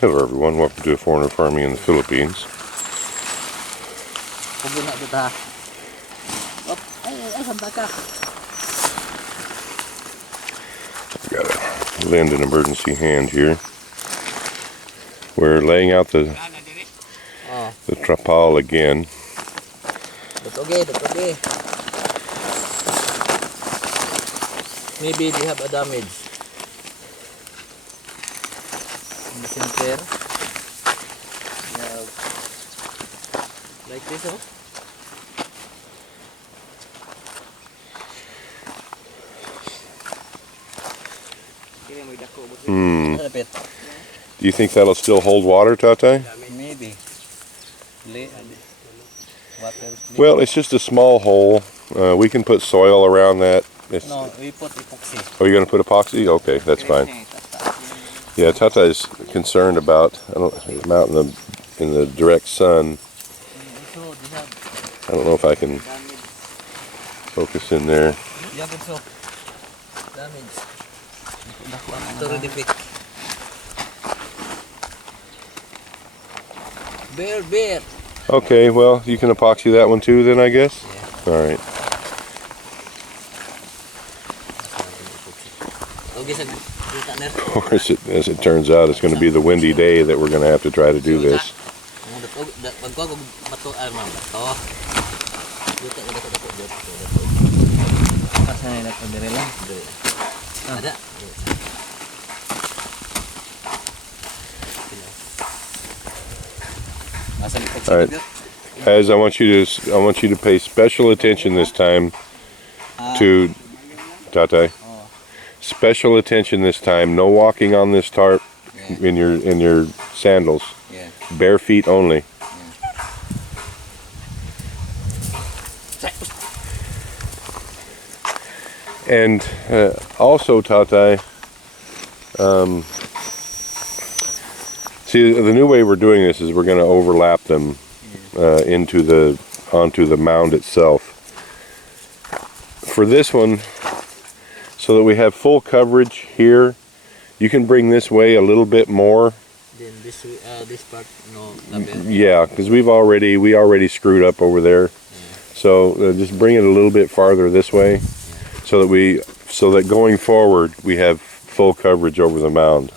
Hello everyone, welcome to Foreigner Farming in the Philippines. I've got to lend an emergency hand here. We're laying out the trapal again. Maybe they have a damage in the center. Like this, oh. Do you think that'll still hold water, Tatay? Maybe. Well, it's just a small hole. We can put soil around that. No, we put epoxy. Oh, you're going to put epoxy? Okay, that's fine. Yeah, Tatay's concerned about him out in the direct sun. I don't know if I can focus in there. Bear. Okay, well, you can epoxy that one too then, I guess? Yeah. All right. Or as it turns out, it's going to be the windy day that we're going to have to try to do this. All right, guys, I want you to pay special attention this time to Tatay. Special attention this time. No walking on this tarp in your sandals. Yeah. Bare feet only. And also, Tatay, see, the new way we're doing this is we're going to overlap them onto the mound itself. For this one, so that we have full coverage here, you can bring this way a little bit more. Then this part, no. Yeah, because we already screwed up over there. Yeah. So just bring it a little bit farther this way, yeah. so that going forward we have full coverage over the mound.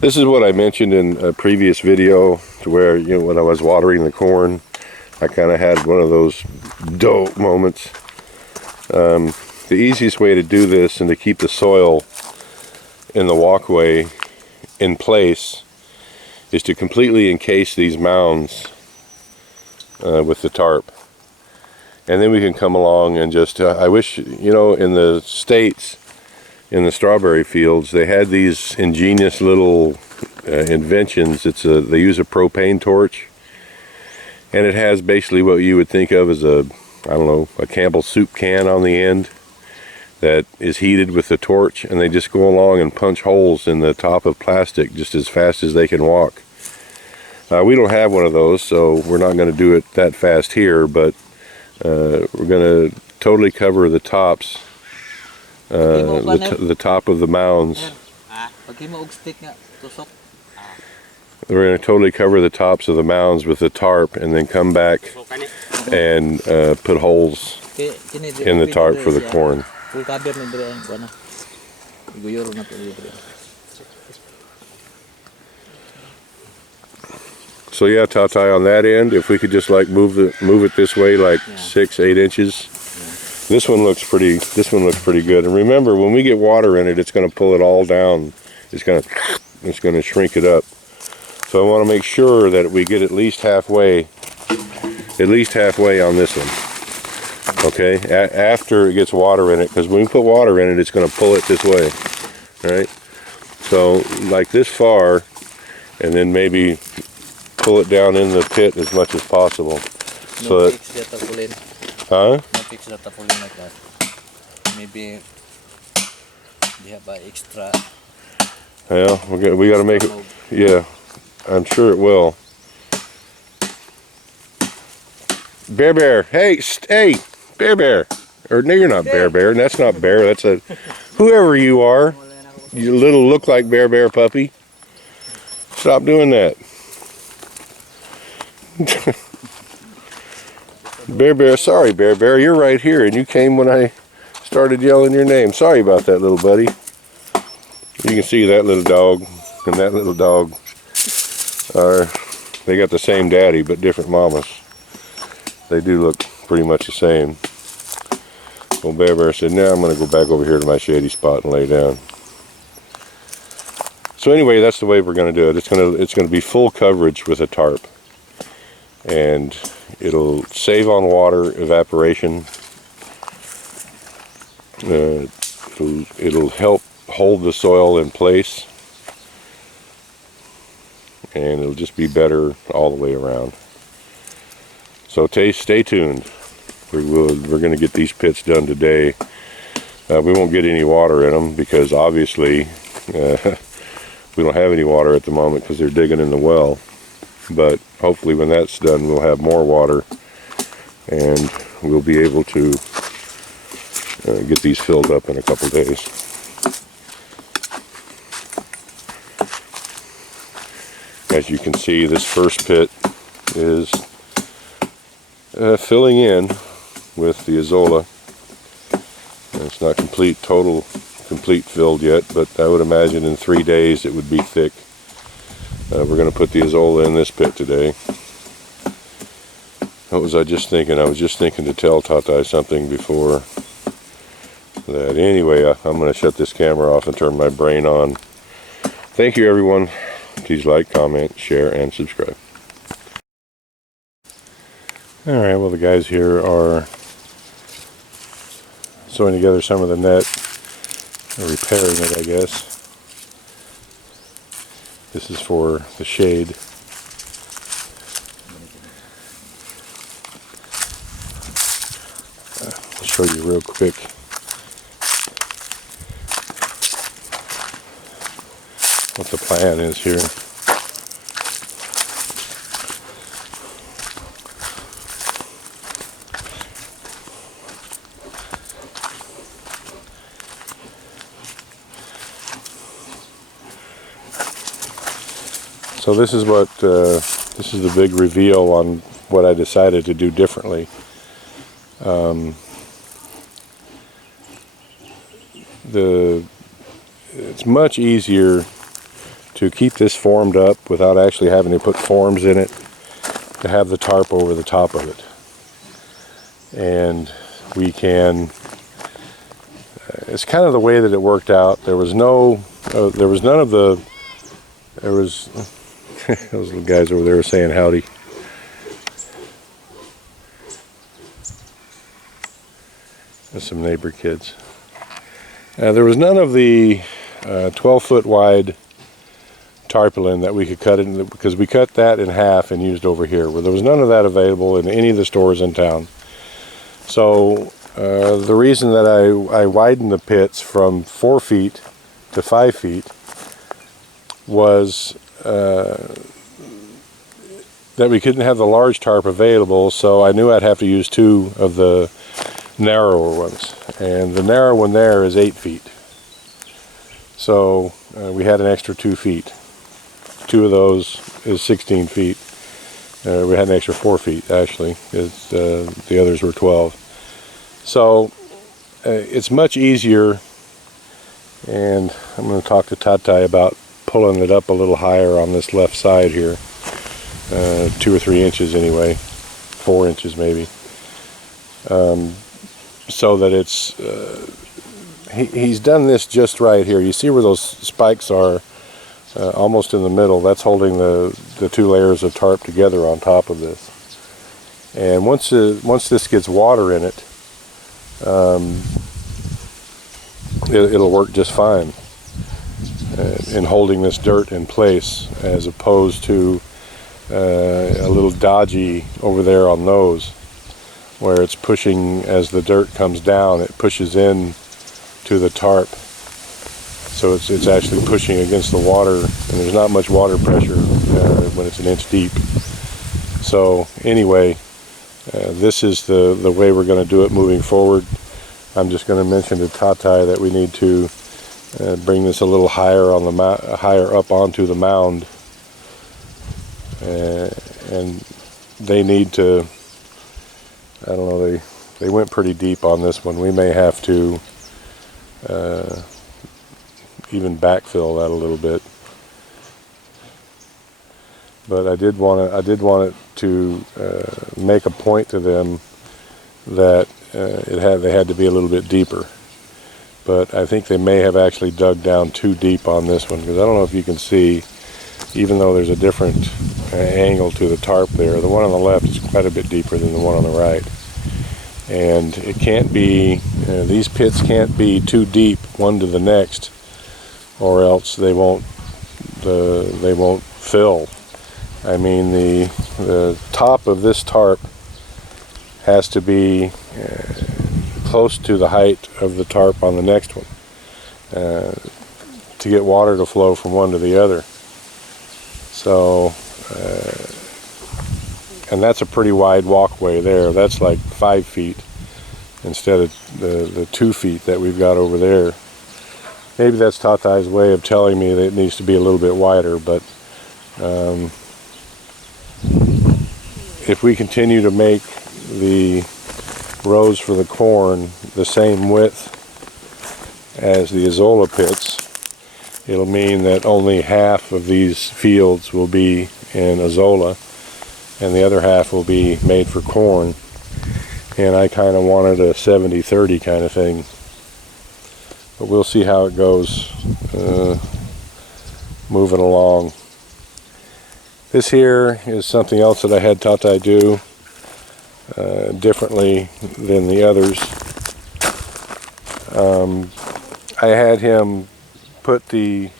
This is what I mentioned in a previous video, to where, you know, when I was watering the corn, I kind of had one of those dope moments. The easiest way to do this and to keep the soil in the walkway in place is to completely encase these mounds with the tarp. And then we can come along and just, I wish, you know, in the States, in the strawberry fields, they had these ingenious little inventions. They use a propane torch, and it has basically what you would think of as a Campbell soup can on the end that is heated with the torch, and they just go along and punch holes in the top of plastic just as fast as they can walk. We don't have one of those, so we're not going to do it that fast here, but we're going to totally cover the tops, the top of the mounds. We're going to totally cover the tops of the mounds with the tarp, and then come back and put holes in the tarp for the corn. So yeah, Tatay, on that end, if we could just like move it this way like 6-8 inches. Yeah. This one looks pretty good. And remember, when we get water in it, it's going to pull it all down. It's going to shrink it up. So I want to make sure that we get at least halfway on this one. Okay, after it gets water in it, because when we put water in it, it's going to pull it this way. All right. So like this far, and then maybe pull it down in the pit as much as possible. So that, huh? Like that. Maybe they have an extra. Yeah, we got to make it. Yeah, I'm sure it will. Bear, hey, Bear. Or no, you're not Bear. That's not Bear. That's whoever you are. You little look like Bear puppy. Stop doing that. Bear, sorry, Bear, you're right here, and you came when I started yelling your name. Sorry about that, little buddy. You can see that little dog and that little dog they got the same daddy, but different mamas. They do look pretty much the same. Well, Bear said, now I'm going to go back over here to my shady spot and lay down. So anyway, that's the way we're going to do it. It's going to be full coverage with a tarp. And it'll save on water evaporation. It'll help hold the soil in place. And it'll just be better all the way around. So stay tuned. We're going to get these pits done today. We won't get any water in them because obviously we don't have any water at the moment because they're digging in the well. But hopefully when that's done we'll have more water and we'll be able to get these filled up in a couple days. As you can see, this first pit is filling in with the Azolla. It's not complete filled yet, but I would imagine in 3 days it would be thick. We're going to put the Azolla in this pit today. What was I just thinking? I was just thinking to tell Tata something before that. Anyway, I'm going to shut this camera off and turn my brain on. Thank you, everyone. Please like, comment, share, and subscribe. Alright, well, the guys here are sewing together some of the net, or repairing it, I guess. This is for the shade. I'll show you real quick. What the plan is here. So this is the big reveal on what I decided to do differently. It's much easier to keep this formed up without actually having to put forms in it, to have the tarp over the top of it. And we can, it's kind of the way that it worked out. There was none of the, those little guys over there saying howdy. There's some neighbor kids. There was none of the 12-foot wide tarpaulin that we could cut in, because we cut that in half and used over here. Well, there was none of that available in any of the stores in town. So the reason that I widened the pits from 4 feet to 5 feet was that we couldn't have the large tarp available, so I knew I'd have to use 2 of the narrower ones. And the narrow one there is 8 feet. So we had an extra 2 feet. 2 of those is 16 feet. We had an extra 4 feet, actually. The others were 12. So it's much easier, and I'm going to talk to Tatai about pulling it up a little higher on this left side here. 2 or 3 inches anyway. 4 inches maybe. So that it's... he's done this just right here. You see where those spikes are? Almost in the middle. That's holding the 2 layers of tarp together on top of this. And once this gets water in it, it'll work just fine in holding this dirt in place, as opposed to a little dodgy over there on those, where it's pushing, as the dirt comes down, it pushes in to the tarp. So it's actually pushing against the water, and there's not much water pressure when it's 1 inch deep. So anyway, this is the way we're going to do it moving forward. I'm just going to mention to Tatai that we need to bring this a little higher on the higher up onto the mound and they need to, I don't know, they went pretty deep on this one. We may have to even backfill that a little bit. But I did want it to make a point to them that they had to be a little bit deeper. But I think they may have actually dug down too deep on this one, because I don't know if you can see, even though there's a different angle to the tarp there, the one on the left is quite a bit deeper than the one on the right. And it can't be, these pits can't be too deep one to the next, or else they won't fill. I mean, the top of this tarp has to be close to the height of the tarp on the next one to get water to flow from one to the other. So, and that's a pretty wide walkway there. That's like 5 feet instead of the 2 feet that we've got over there. Maybe that's Tatai's way of telling me that it needs to be a little bit wider, but if we continue to make the rows for the corn the same width as the Azolla pits, it'll mean that only half of these fields will be in Azolla and the other half will be made for corn. And I kind of wanted a 70-30 kind of thing. But we'll see how it goes moving along. This here is something else that I had Tatai do differently than the others. I had him put the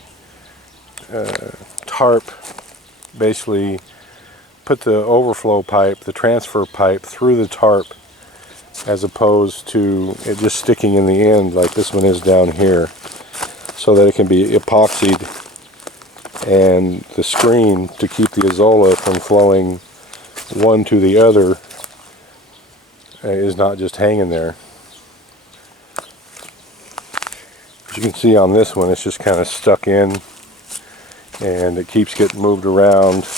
tarp, basically put the overflow pipe, the transfer pipe, through the tarp, as opposed to it just sticking in the end like this one is down here, so that it can be epoxied, and the screen to keep the Azolla from flowing one to the other is not just hanging there. As you can see on this one, it's just kind of stuck in and it keeps getting moved around.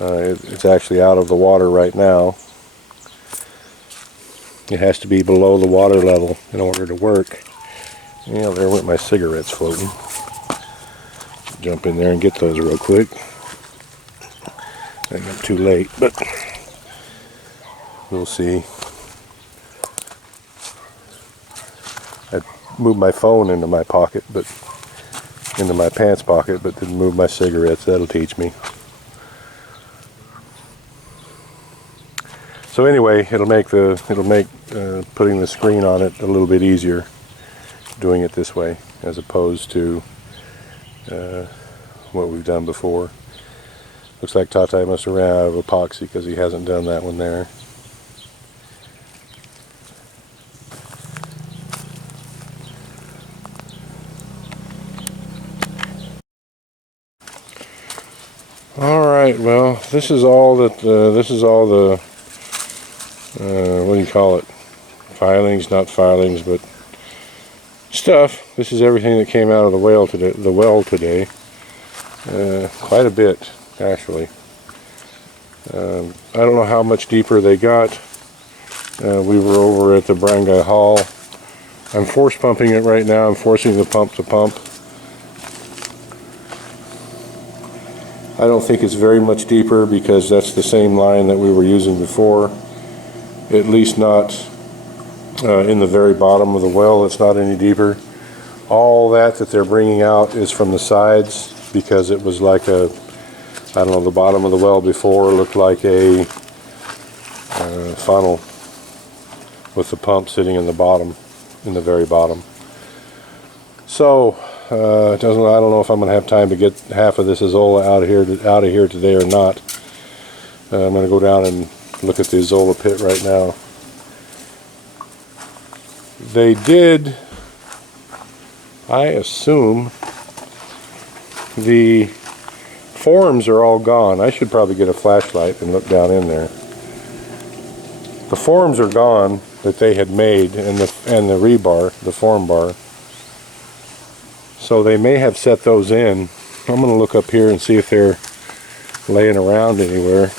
It's actually out of the water right now. It has to be below the water level in order to work. You know, there went my cigarettes floating. Jump in there and get those real quick. I got too late, but we'll see. I moved my phone into my pocket, but into my pants pocket, but didn't move my cigarettes. That'll teach me. So anyway, it'll make putting the screen on it a little bit easier, doing it this way as opposed to what we've done before. Looks like Tatai must have ran out of epoxy because he hasn't done that one there. All right, well, this is all the what do you call it? Filings, not filings, but stuff. This is everything that came out of the well today. Quite a bit, actually. I don't know how much deeper they got. We were over at the Barangay Hall. I'm force pumping it right now. I'm forcing the pump to pump. I don't think it's very much deeper because that's the same line that we were using before. At least not in the very bottom of the well. It's not any deeper. All that they're bringing out is from the sides, because it was like a, I don't know, the bottom of the well before looked like a funnel with the pump sitting in the bottom, in the very bottom. So I don't know if I'm going to have time to get half of this Azolla out of here today or not. I'm going to go down and look at the Azolla pit right now. They did, I assume, the forms are all gone. I should probably get a flashlight and look down in there. The forms are gone that they had made, and the rebar, the form bar. So they may have set those in. I'm going to look up here and see if they're laying around anywhere.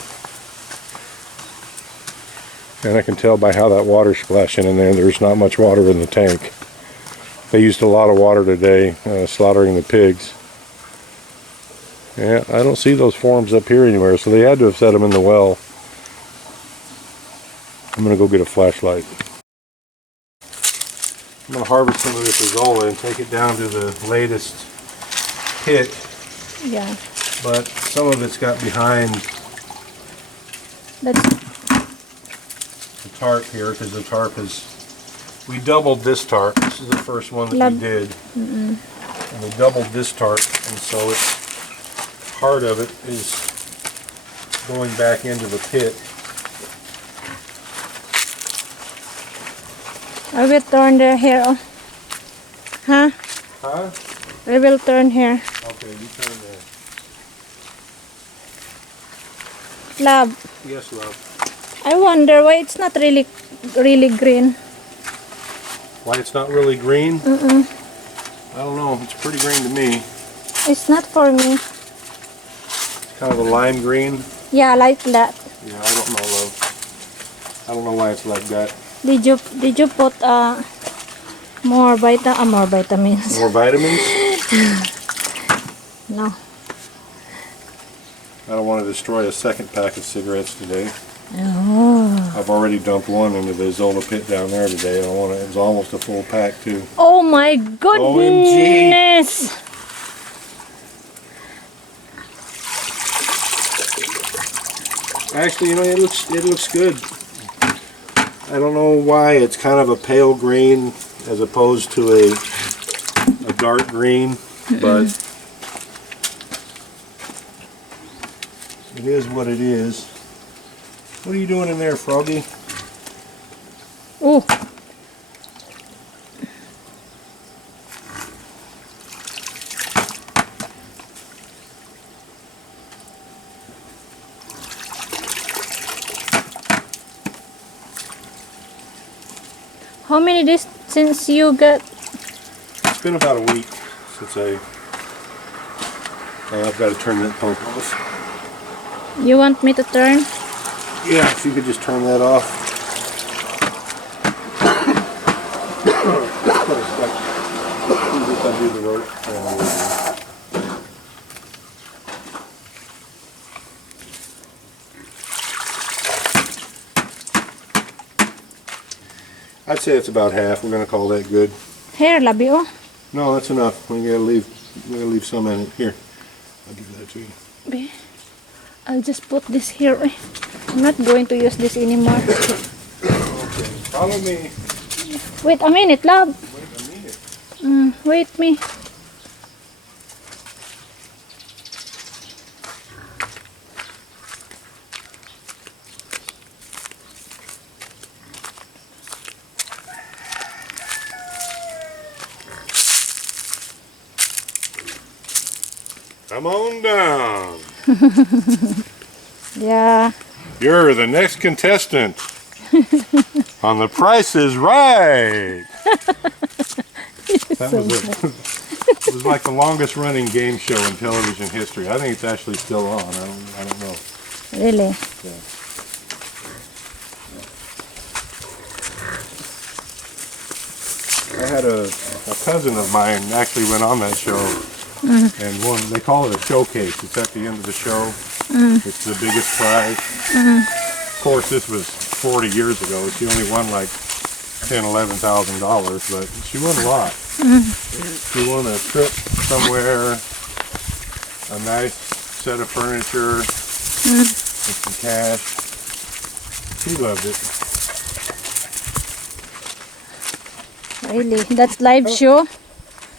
And I can tell by how that water's splashing in there, there's not much water in the tank. They used a lot of water today, slaughtering the pigs. Yeah, I don't see those forms up here anywhere, so they had to have set them in the well. I'm gonna go get a flashlight. I'm gonna harvest some of this Azolla and take it down to the latest pit. Yeah. But some of it's got behind That's the tarp here, because the tarp is, we doubled this tarp. This is the first one that we did. And we doubled this tarp, and so it's, part of it is going back into the pit. I will turn the hair on. Huh? Huh? I will turn here. Okay, you turn there. Love, Yes, love. I wonder why it's not really green. Why it's not really green? I don't know. It's pretty green to me. It's not for me. Kind of a lime green. Yeah, like that. Yeah, I don't know, love. I don't know why it's like that. Did you put more vitamins? More vitamins? No. I don't want to destroy a second pack of cigarettes today. Oh. I've already dumped one into the Azolla pit down there today. It was almost a full pack too. Oh my goodness! Actually, you know, it looks good. I don't know why it's kind of a pale green as opposed to a dark green, but it is what it is. What are you doing in there, Froggy? Oh. How many days since you got? It's been about a week since I've got to turn that pump off. You want me to turn? Yeah, if you could just turn that off. Undo the rope. I'd say it's about half. We're going to call that good. Here, labio. No, that's enough. We gotta leave some in it. Here, I'll give that to you. I'll just put this here. I'm not going to use this anymore. Okay, follow me. Wait a minute, love. Wait a minute. Wait me. Come on down. Yeah. You're the next contestant on The Price is Right. That was it was like the longest running game show in television history. I think it's actually still on. I don't know. Really? Yeah. I had a cousin of mine actually went on that show. And they call it a showcase. It's at the end of the show. It's the biggest prize. Of course, this was 40 years ago. She only won like $10,000–$11,000, but she won a lot. She won a trip somewhere, a nice set of furniture, and some cash. She loved it. Really? That's live show?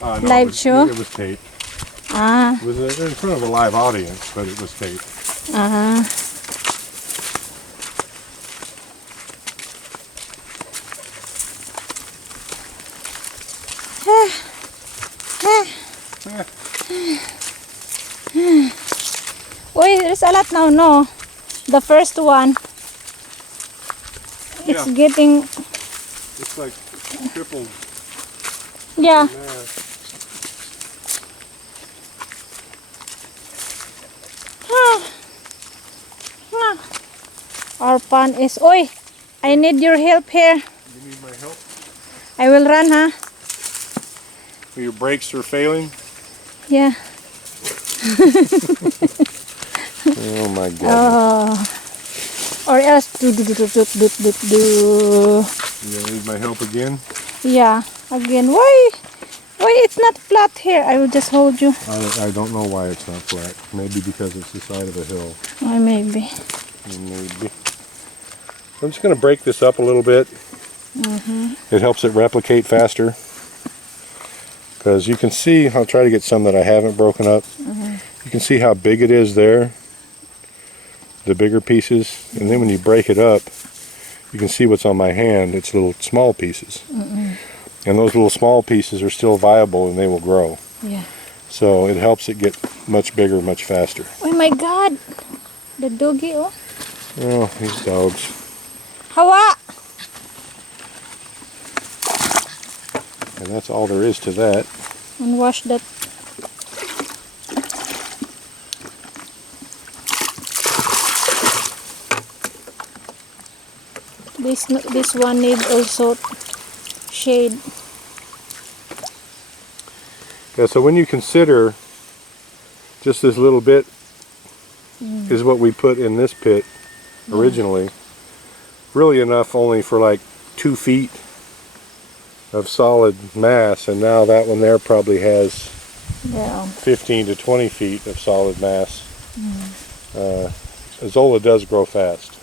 No, Live show? It was taped. Ah. It was in front of a live audience, but it was taped. Uh-huh. Wait, there's a lot now, no? The first one. It's Yeah. getting... It's like tripled. Yeah. Our pan is... Oi! I need your help here. You need my help? I will run, huh? Your brakes are failing? Yeah. Oh my God. Or else... Do. You need my help again? Yeah. Again. Why? Why it's not flat here? I will just hold you. I don't know why it's not flat. Maybe because it's the side of a hill. Or maybe. Maybe. I'm just going to break this up a little bit. It helps it replicate faster. Because you can see, I'll try to get some that I haven't broken up. You can see how big it is there. The bigger pieces. And then when you break it up, you can see what's on my hand. It's little small pieces. And those little small pieces are still viable and they will grow. Yeah. So it helps it get much bigger, much faster. Oh my God! The doggy, oh. Oh, these dogs. Hawa! And that's all there is to that. And wash that. This one needs also shade. Yeah, so when you consider just this little bit is what we put in this pit originally, really enough only for like 2 feet of solid mass, and now that one there probably has 15 to 20 feet of solid mass. Azolla does grow fast.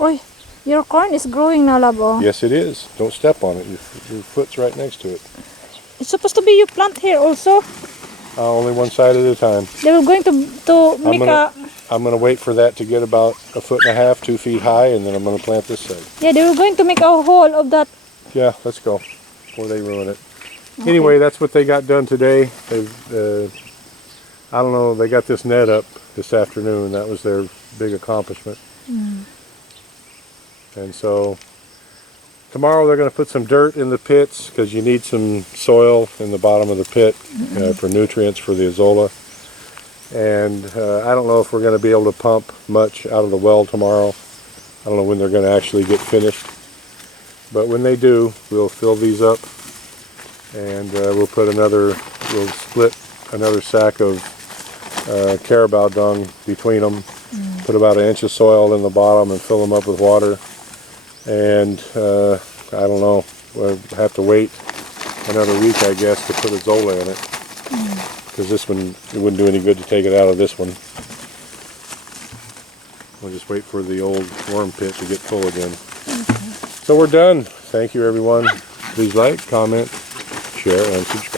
Oi, your corn is growing now, Labo. Yes, it is. Don't step on it. Your foot's right next to it. It's supposed to be you plant here also. Only one side at a time. They were going to make I'm gonna wait for that to get about 1.5 feet, 2 feet high, and then I'm gonna plant this side. Yeah, they were going to make a hole of that. Yeah, let's go before they ruin it. Okay. Anyway, that's what they got done today. They've, I don't know, they got this net up this afternoon. That was their big accomplishment. And so tomorrow they're going to put some dirt in the pits because you need some soil in the bottom of the pit for nutrients for the Azolla. And I don't know if we're going to be able to pump much out of the well tomorrow. I don't know when they're going to actually get finished. But when they do, we'll fill these up and we'll split another sack of carabao dung between them, put about 1 inch of soil in the bottom and fill them up with water. And I don't know, we'll have to wait another week, I guess, to put Azolla in it. Because this one, it wouldn't do any good to take it out of this one. We'll just wait for the old worm pit to get full again. So we're done. Thank you, everyone. Please like, comment, share, and subscribe.